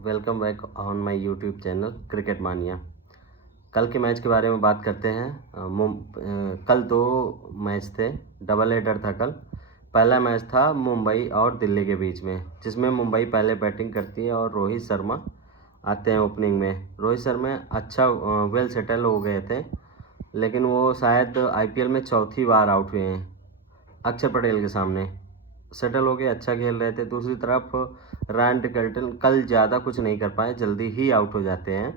Welcome back on my YouTube channel cricket मानिया। कल के मैच के बारे में बात करते हैं। कल दो मैच थे, डबल हेडर था कल। पहला मैच था मुंबई और दिल्ली के बीच में, जिसमें मुंबई पहले बैटिंग करती है और रोहित शर्मा आते हैं ओपनिंग में। रोहित शर्मा अच्छा वेल सेटल हो गए थे, लेकिन वो शायद आईपीएल में चौथी बार आउट हुए हैं अक्षर पटेल के सामने। सेटल हो गए, अच्छा खेल रहे थे। दूसरी तरफ रैन डिकल्टन कल ज़्यादा कुछ नहीं कर पाए, जल्दी ही आउट हो जाते हैं।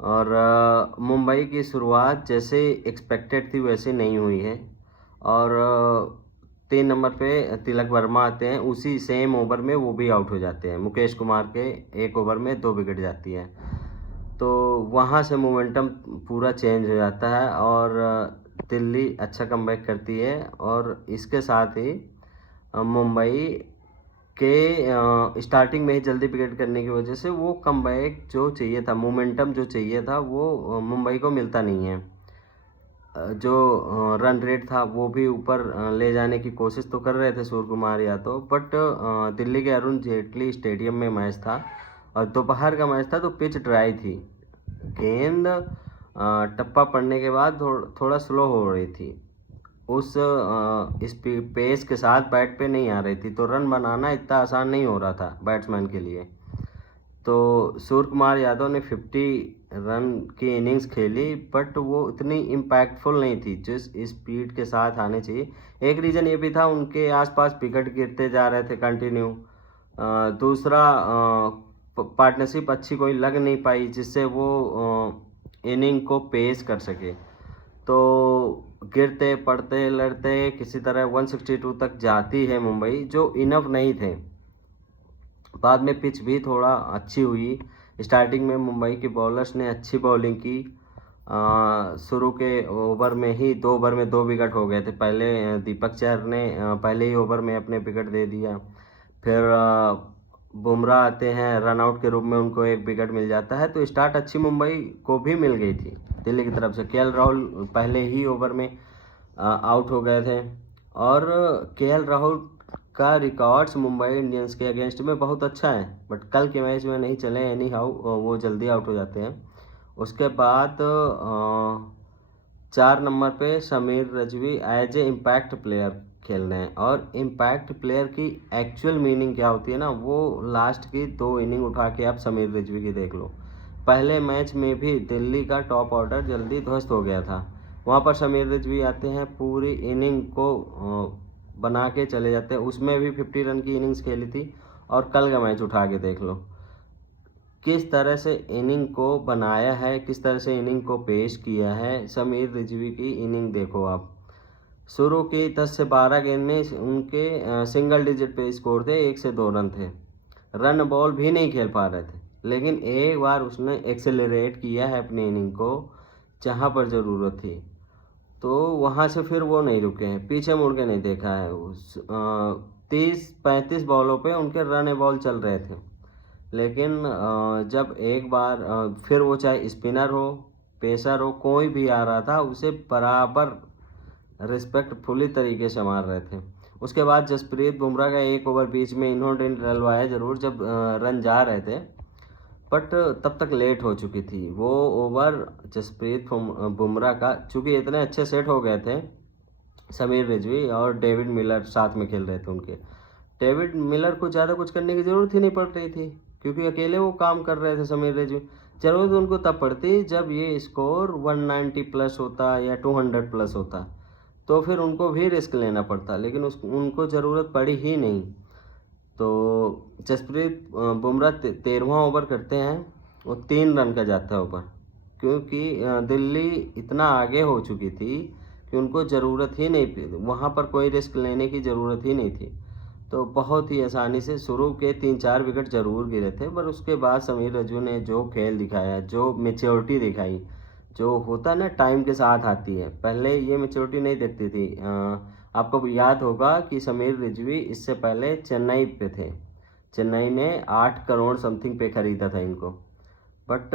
और मुंबई की शुरुआत जैसे एक्सपेक्टेड थी वैसे नहीं हुई है। और 3 नंबर पे तिलक वर्मा आते हैं, उसी सेम ओवर में वो भी आउट हो जाते हैं। मुकेश कुमार के एक ओवर में 2 विकेट जाती है, तो वहाँ से मोमेंटम पूरा चेंज हो जाता है और दिल्ली अच्छा कमबैक करती है। और इसके साथ ही मुंबई के स्टार्टिंग में ही जल्दी विकेट करने की वजह से वो कमबैक जो चाहिए था, मोमेंटम जो चाहिए था, वो मुंबई को मिलता नहीं है। जो रन रेट था वो भी ऊपर ले जाने की कोशिश तो कर रहे थे सूर्य कुमार यादव, बट दिल्ली के अरुण जेटली स्टेडियम में मैच था और दोपहर का मैच था, तो पिच ड्राई थी। गेंद टप्पा पड़ने के बाद थोड़ा स्लो हो रही थी, उस पेस के साथ बैट पे नहीं आ रही थी, तो रन बनाना इतना आसान नहीं हो रहा था बैट्समैन के लिए। तो सूर्य कुमार यादव ने 50 रन की इनिंग्स खेली, बट वो इतनी इम्पैक्टफुल नहीं थी जिस स्पीड के साथ आने चाहिए। एक रीज़न ये भी था, उनके आसपास विकेट गिरते जा रहे थे कंटिन्यू। दूसरा, पार्टनरशिप अच्छी कोई लग नहीं पाई जिससे वो इनिंग को पेस कर सके। तो गिरते पड़ते लड़ते किसी तरह 162 तक जाती है मुंबई, जो इनफ नहीं थे। बाद में पिच भी थोड़ा अच्छी हुई। स्टार्टिंग में मुंबई के बॉलर्स ने अच्छी बॉलिंग की। शुरू के ओवर में ही 2 ओवर में 2 विकेट हो गए थे। पहले दीपक चहर ने पहले ही ओवर में अपने विकेट दे दिया। फिर बुमराह आते हैं, रन आउट के रूप में उनको 1 विकेट मिल जाता है। तो स्टार्ट अच्छी मुंबई को भी मिल गई थी दिल्ली की तरफ से। केएल राहुल पहले ही ओवर में आउट हो गए थे। और केएल राहुल का रिकॉर्ड्स मुंबई इंडियंस के अगेंस्ट में बहुत अच्छा है, बट कल के मैच में नहीं चले। एनी हाउ वो जल्दी आउट हो जाते हैं। उसके बाद 4 नंबर पे Sameer Rizvi as a impact player खेल रहे हैं। और इम्पैक्ट प्लेयर की एक्चुअल मीनिंग क्या होती है ना, वो लास्ट की 2 इनिंग उठा के आप समीर रजवी की देख लो। पहले मैच में भी दिल्ली का टॉप ऑर्डर जल्दी ध्वस्त हो गया था, वहाँ पर समीर रजवी आते हैं, पूरी इनिंग को बना के चले जाते हैं। उसमें भी 50 रन की इनिंग्स खेली थी। और कल का मैच उठा के देख लो, किस तरह से इनिंग को बनाया है, किस तरह से इनिंग को पेश किया है। समीर रिजवी की इनिंग देखो आप। शुरू की 10 से 12 गेंद में उनके सिंगल डिजिट पे स्कोर थे, 1 से 2 रन थे। रन बॉल भी नहीं खेल पा रहे थे, लेकिन एक बार उसने एक्सेलरेट किया है अपनी इनिंग को जहाँ पर ज़रूरत थी, तो वहाँ से फिर वो नहीं रुके हैं, पीछे मुड़ के नहीं देखा है। उस 30-35 बॉलों पे उनके रन बॉल चल रहे थे, लेकिन जब एक बार फिर वो चाहे स्पिनर हो, पेसर हो, कोई भी आ रहा था, उसे बराबर रिस्पेक्टफुली तरीके से मार रहे थे। उसके बाद जसप्रीत बुमराह का 1 ओवर बीच में इन्होंने डलवाया ज़रूर जब रन जा रहे थे, बट तब तक लेट हो चुकी थी वो ओवर। जसप्रीत बुमराह का चूँकि इतने अच्छे सेट हो गए थे, समीर रिजवी और डेविड मिलर साथ में खेल रहे थे उनके। डेविड मिलर को ज़्यादा कुछ करने की ज़रूरत ही नहीं पड़ रही थी, क्योंकि अकेले वो काम कर रहे थे समीर रिजवी। ज़रूरत उनको तब पड़ती जब ये स्कोर 190 प्लस होता या 200 प्लस होता, तो फिर उनको भी रिस्क लेना पड़ता, लेकिन उनको ज़रूरत पड़ी ही नहीं। तो जसप्रीत बुमराह 13वां ओवर करते हैं, वो 3 रन का जाता है ओवर, क्योंकि दिल्ली इतना आगे हो चुकी थी कि उनको ज़रूरत ही नहीं थी, वहाँ पर कोई रिस्क लेने की ज़रूरत ही नहीं थी। तो बहुत ही आसानी से शुरू के 3-4 विकेट ज़रूर गिरे थे, पर उसके बाद समीर रजू ने जो खेल दिखाया, जो मैच्योरिटी दिखाई, जो होता ना टाइम के साथ आती है, पहले ये मैच्योरिटी नहीं दिखती थी। आपको याद होगा कि समीर रिजवी इससे पहले चेन्नई पे थे, चेन्नई ने 8 करोड़ समथिंग पे ख़रीदा था इनको, बट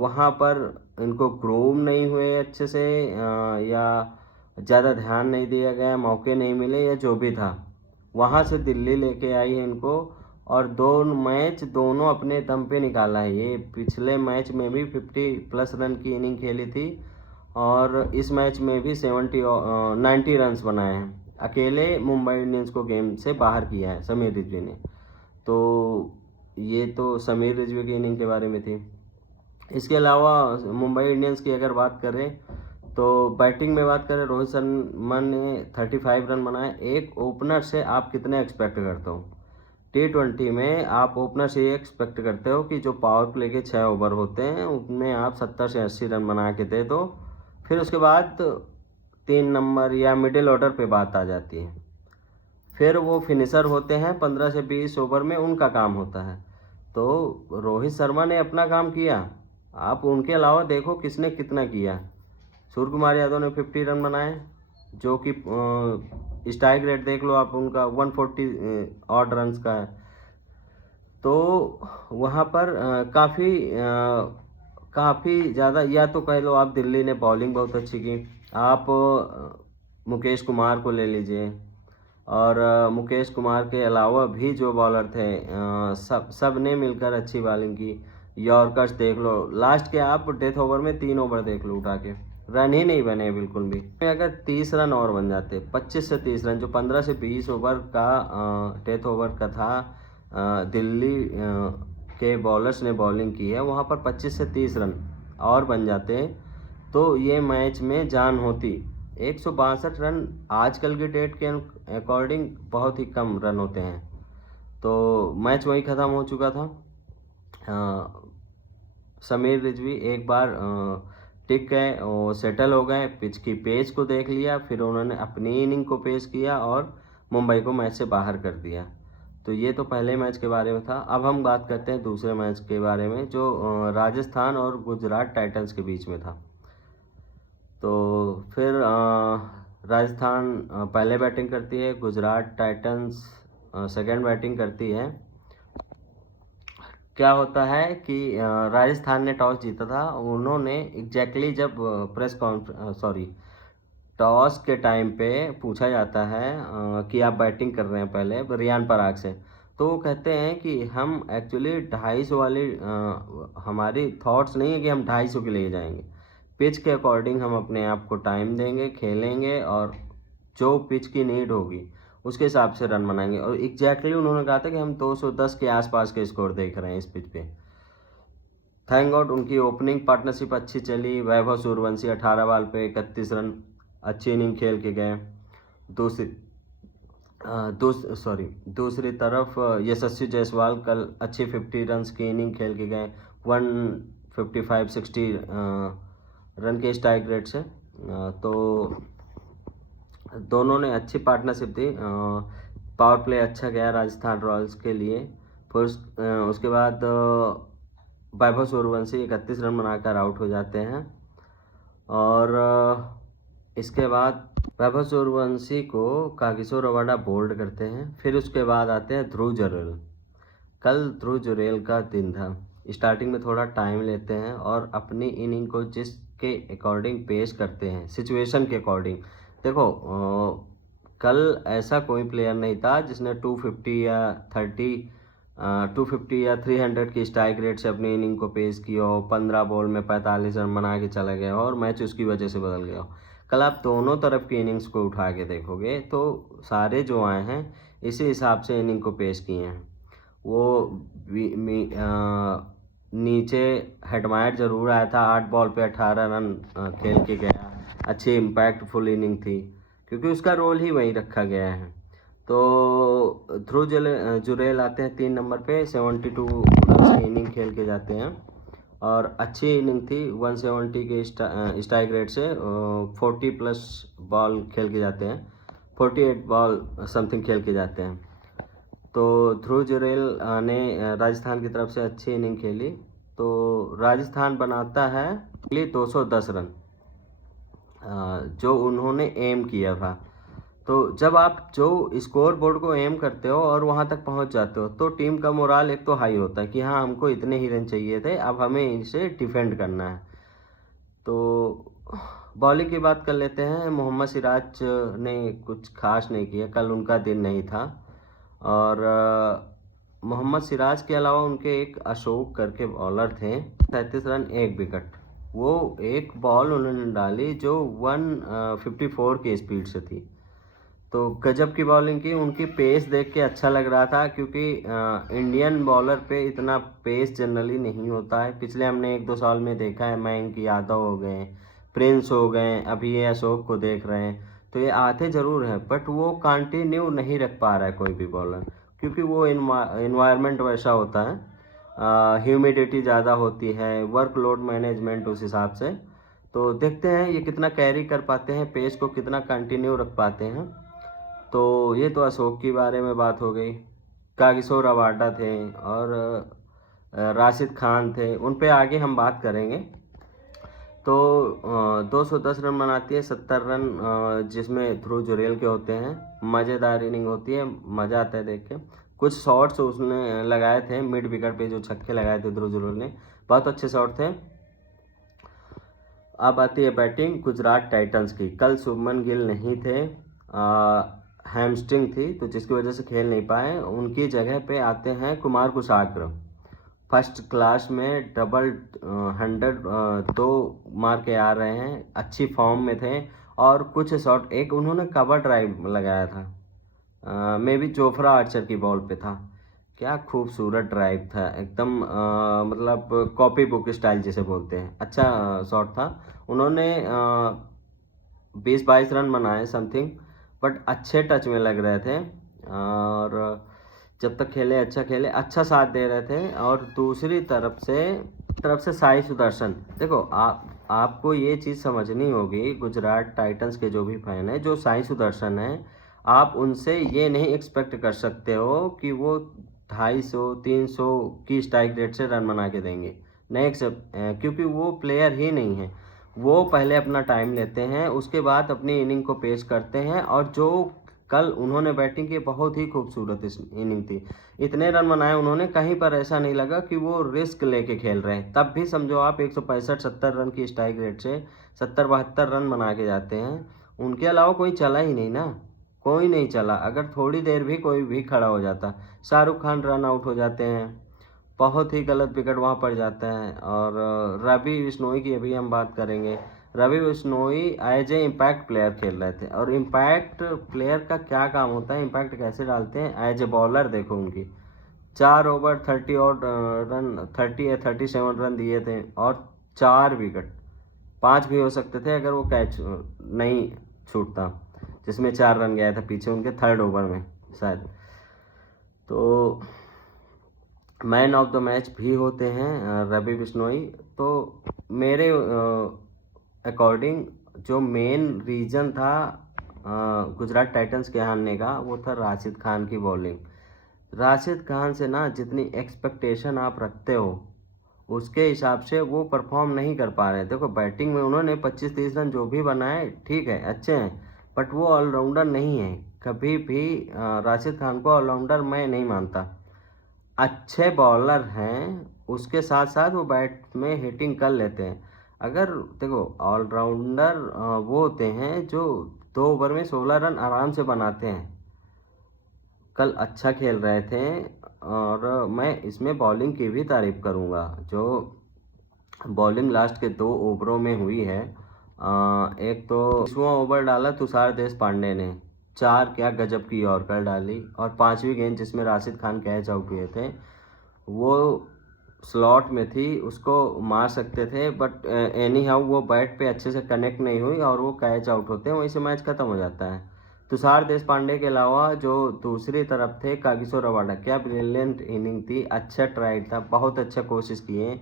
वहाँ पर इनको ग्रूम नहीं हुए अच्छे से, या ज़्यादा ध्यान नहीं दिया गया, मौके नहीं मिले, या जो भी था, वहाँ से दिल्ली लेके आई है इनको और मैच दोनों अपने दम पे निकाला है। ये पिछले मैच में भी 50+ रन की इनिंग खेली थी और इस मैच में भी 90 रन्स बनाए हैं। अकेले मुंबई इंडियंस को गेम से बाहर किया है समीर रिजवी ने। तो ये तो समीर रिजवी की इनिंग के बारे में थी। इसके अलावा मुंबई इंडियंस की अगर बात करें तो बैटिंग में बात करें, रोहित शर्मा ने 35 रन बनाए। एक ओपनर से आप कितने एक्सपेक्ट करते हो? T20 में आप ओपनर से ये एक्सपेक्ट करते हो कि जो पावर प्ले के 6 ओवर होते हैं उनमें आप 70 से 80 रन बना के दे दो। फिर उसके बाद 3 नंबर या मिडिल ऑर्डर पे बात आ जाती है। फिर वो फिनिशर होते हैं 15 से 20 ओवर में, उनका काम होता है। तो रोहित शर्मा ने अपना काम किया, आप उनके अलावा देखो किसने कितना किया। सूर्य कुमार यादव ने 50 रन बनाए, जो कि स्ट्राइक रेट देख लो आप उनका 140 ऑड रन्स का है। तो वहाँ पर काफ़ी ज़्यादा, या तो कह लो आप दिल्ली ने बॉलिंग बहुत अच्छी की। आप मुकेश कुमार को ले लीजिए, और मुकेश कुमार के अलावा भी जो बॉलर थे सब ने मिलकर अच्छी बॉलिंग की। यॉर्कर्स देख लो, लास्ट के आप डेथ ओवर में 3 ओवर देख लो उठा के, रन ही नहीं बने बिल्कुल भी। अगर 30 रन और बन जाते, 25 से 30 रन, जो 15 से 20 ओवर का डेथ ओवर का था, दिल्ली के बॉलर्स ने बॉलिंग की है, वहाँ पर 25 से 30 रन और बन जाते तो ये मैच में जान होती। 162 रन आजकल की डेट के अकॉर्डिंग बहुत ही कम रन होते हैं। तो मैच वहीं ख़त्म हो चुका था। समीर रिजवी एक बार टिक गए और सेटल हो गए, पिच की पेस को देख लिया, फिर उन्होंने अपनी इनिंग को पेश किया और मुंबई को मैच से बाहर कर दिया। तो ये तो पहले मैच के बारे में था। अब हम बात करते हैं दूसरे मैच के बारे में, जो राजस्थान और गुजरात टाइटंस के बीच में था। तो फिर राजस्थान पहले बैटिंग करती है, गुजरात टाइटंस सेकेंड बैटिंग करती है। क्या होता है कि राजस्थान ने टॉस जीता था। उन्होंने एग्जैक्टली जब टॉस के टाइम पे पूछा जाता है कि आप बैटिंग कर रहे हैं पहले रियान पराग से, तो वो कहते हैं कि हम एक्चुअली 250 वाली हमारी थॉट्स नहीं है कि हम 250 के लिए जाएंगे। पिच के अकॉर्डिंग हम अपने आप को टाइम देंगे, खेलेंगे, और जो पिच की नीड होगी उसके हिसाब से रन बनाएंगे। और एग्जैक्टली उन्होंने कहा था कि हम 210 के आसपास के स्कोर देख रहे हैं इस पिच पे। थैंक गॉड उनकी ओपनिंग पार्टनरशिप अच्छी चली। वैभव सूर्यवंशी 18 बॉल पे 31 रन, अच्छी इनिंग खेल के गए। दूसरी तरफ यशस्वी जायसवाल कल अच्छी 50 रन की इनिंग खेल के गए, 155-60 रन के स्ट्राइक रेट से। तो दोनों ने अच्छी पार्टनरशिप दी। पावर प्ले अच्छा गया राजस्थान रॉयल्स के लिए। फिर उसके बाद वैभव सूर्यवंशी 31 रन बनाकर आउट हो जाते हैं, और इसके बाद वैभव सूर्यवंशी को कागिसो रबाडा बोल्ड करते हैं। फिर उसके बाद आते हैं ध्रुव जुरैल। कल ध्रुव जुरैल का दिन था। स्टार्टिंग में थोड़ा टाइम लेते हैं और अपनी इनिंग को जिसके अकॉर्डिंग पेश करते हैं, सिचुएशन के अकॉर्डिंग। देखो कल ऐसा कोई प्लेयर नहीं था जिसने 250 या 300 की स्ट्राइक रेट से अपनी इनिंग को पेश किया हो, 15 बॉल में 45 रन बना के चला गया हो और मैच उसकी वजह से बदल गया हो। कल आप दोनों तरफ की इनिंग्स को उठा के देखोगे तो सारे जो आए हैं इसी हिसाब से इनिंग को पेश किए हैं। वो नीचे हेडमायर जरूर आया था, 8 बॉल पे 18 रन खेल के गया, अच्छी इम्पैक्टफुल इनिंग थी क्योंकि उसका रोल ही वही रखा गया है। तो ध्रुव जुरैल आते हैं 3 नंबर पे, 72 रन की इनिंग खेल के जाते हैं और अच्छी इनिंग थी। 170 के स्ट्राइक रेट से 40+ बॉल खेल के जाते हैं, 48 बॉल समथिंग खेल के जाते हैं। तो ध्रुव जुरैल ने राजस्थान की तरफ से अच्छी इनिंग खेली, तो राजस्थान बनाता है 210 रन जो उन्होंने एम किया था। तो जब आप जो स्कोर बोर्ड को एम करते हो और वहां तक पहुंच जाते हो तो टीम का मोराल एक तो हाई होता है कि हाँ हमको इतने ही रन चाहिए थे, अब हमें इनसे डिफेंड करना है। तो बॉलिंग की बात कर लेते हैं। मोहम्मद सिराज ने कुछ खास नहीं किया, कल उनका दिन नहीं था। और मोहम्मद सिराज के अलावा उनके एक अशोक करके बॉलर थे, 37 रन 1 विकेट। वो एक बॉल उन्होंने डाली जो 154 की स्पीड से थी, तो गजब की बॉलिंग की। उनकी पेस देख के अच्छा लग रहा था, क्योंकि इंडियन बॉलर पे इतना पेस जनरली नहीं होता है। पिछले हमने 1-2 साल में देखा है, मयंक यादव हो गए, प्रिंस हो गए, अभी ये अशोक को देख रहे हैं, तो ये आते ज़रूर हैं, बट वो कंटिन्यू नहीं रख पा रहा है कोई भी बॉलर, क्योंकि वो इन्वायरमेंट वैसा होता है, ह्यूमिडिटी ज़्यादा होती है, वर्कलोड मैनेजमेंट उस हिसाब से। तो देखते हैं ये कितना कैरी कर पाते हैं, पेस को कितना कंटिन्यू रख पाते हैं। तो ये तो अशोक के बारे में बात हो गई। कागिसो रबाडा थे और राशिद खान थे, उन पे आगे हम बात करेंगे। तो 210 रन बनाती है, 70 रन जिसमें ध्रुव जुरेल के होते हैं। मज़ेदार इनिंग होती है, मज़ा आता है देख के। कुछ शॉट्स उसने लगाए थे मिड विकेट पे, जो छक्के लगाए थे ध्रुव जुरेल ने, बहुत अच्छे शॉट थे। अब आती है बैटिंग गुजरात टाइटंस की। कल शुभमन गिल नहीं थे, हैमस्ट्रिंग थी, तो जिसकी वजह से खेल नहीं पाए। उनकी जगह पे आते हैं कुमार कुशाग्र, फर्स्ट क्लास में डबल 100 2 मार के आ रहे हैं, अच्छी फॉर्म में थे। और कुछ शॉट, एक उन्होंने कवर ड्राइव लगाया था, मे बी जोफ्रा आर्चर की बॉल पे था, क्या खूबसूरत ड्राइव था एकदम, मतलब कॉपी बुक स्टाइल जिसे बोलते हैं, अच्छा शॉट था। उन्होंने 20-22 रन बनाए समथिंग, बट अच्छे टच में लग रहे थे, और जब तक खेले अच्छा खेले, अच्छा साथ दे रहे थे। और दूसरी तरफ से साई सुदर्शन, देखो आपको ये चीज़ समझनी होगी, गुजरात टाइटंस के जो भी फैन है, जो साई सुदर्शन है, आप उनसे ये नहीं एक्सपेक्ट कर सकते हो कि वो 250-300 की स्ट्राइक रेट से रन बना के देंगे, नहीं एक्सेप्ट, क्योंकि वो प्लेयर ही नहीं है। वो पहले अपना टाइम लेते हैं, उसके बाद अपनी इनिंग को पेश करते हैं। और जो कल उन्होंने बैटिंग की, बहुत ही खूबसूरत इनिंग थी, इतने रन बनाए उन्होंने, कहीं पर ऐसा नहीं लगा कि वो रिस्क लेके खेल रहे हैं। तब भी समझो आप 165-70 रन की स्ट्राइक रेट से 70-72 रन बना के जाते हैं। उनके अलावा कोई चला ही नहीं ना, कोई नहीं चला। अगर थोड़ी देर भी कोई भी खड़ा हो जाता, शाहरुख खान रन आउट हो जाते हैं, बहुत ही गलत विकेट वहाँ पड़ जाता है। और रवि बिश्नोई की अभी हम बात करेंगे। Ravi Bishnoi as a impact player खेल रहे थे, और इम्पैक्ट प्लेयर का क्या काम होता है, इम्पैक्ट कैसे डालते हैं, एज ए बॉलर देखो उनकी 4 ओवर 30 और रन, 30 या 37 रन दिए थे, और 4 विकेट, 5 भी हो सकते थे अगर वो कैच नहीं छूटता, जिसमें 4 रन गया था पीछे उनके 3rd ओवर में शायद। तो मैन ऑफ द मैच भी होते हैं रवि बिश्नोई। तो मेरे अकॉर्डिंग जो मेन रीज़न था गुजरात टाइटंस के हारने का, वो था राशिद खान की बॉलिंग। राशिद खान से ना जितनी एक्सपेक्टेशन आप रखते हो, उसके हिसाब से वो परफॉर्म नहीं कर पा रहे। देखो बैटिंग में उन्होंने 25-30 रन जो भी बनाए, ठीक है, अच्छे हैं, बट वो ऑलराउंडर नहीं है। कभी भी राशिद खान को ऑलराउंडर मैं नहीं मानता। अच्छे बॉलर हैं, उसके साथ साथ वो बैट में हिटिंग कर लेते हैं। अगर देखो ऑलराउंडर वो होते हैं जो 2 ओवर में 16 रन आराम से बनाते हैं। कल अच्छा खेल रहे थे, और मैं इसमें बॉलिंग की भी तारीफ करूंगा। जो बॉलिंग लास्ट के 2 ओवरों में हुई है, एक तो 20वां ओवर डाला तुषार देशपांडे ने, 4 क्या गजब की यॉर्कर डाली, और 5वीं गेंद जिसमें राशिद खान कैच आउट हुए थे, वो स्लॉट में थी, उसको मार सकते थे, बट एनी हाउ वो बैट पे अच्छे से कनेक्ट नहीं हुई, और वो कैच आउट होते हैं, वहीं से मैच खत्म हो जाता है। तुषार देशपांडे के अलावा जो दूसरी तरफ थे, कागिसो रबाडा, क्या ब्रिलियंट इनिंग थी, अच्छा ट्राई था, बहुत अच्छा कोशिश किए,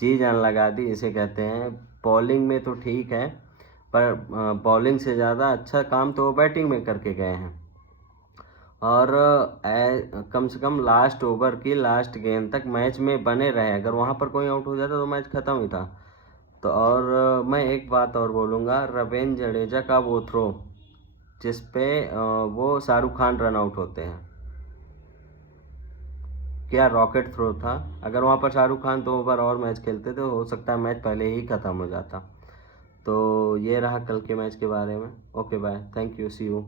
जी जान लगा दी इसे कहते हैं। बॉलिंग में तो ठीक है, पर बॉलिंग से ज़्यादा अच्छा काम तो वो बैटिंग में करके गए हैं। और कम से कम लास्ट ओवर की लास्ट गेंद तक मैच में बने रहे, अगर वहाँ पर कोई आउट हो जाता तो मैच ख़त्म ही था। तो और मैं एक बात और बोलूँगा, रवींद्र जडेजा का वो थ्रो जिस पे वो शाहरुख खान रन आउट होते हैं, क्या रॉकेट थ्रो था। अगर वहाँ पर शाहरुख खान 2 ओवर और मैच खेलते तो हो सकता है मैच पहले ही ख़त्म हो जाता। तो ये रहा कल के मैच के बारे में। Okay bye, thank you, see you.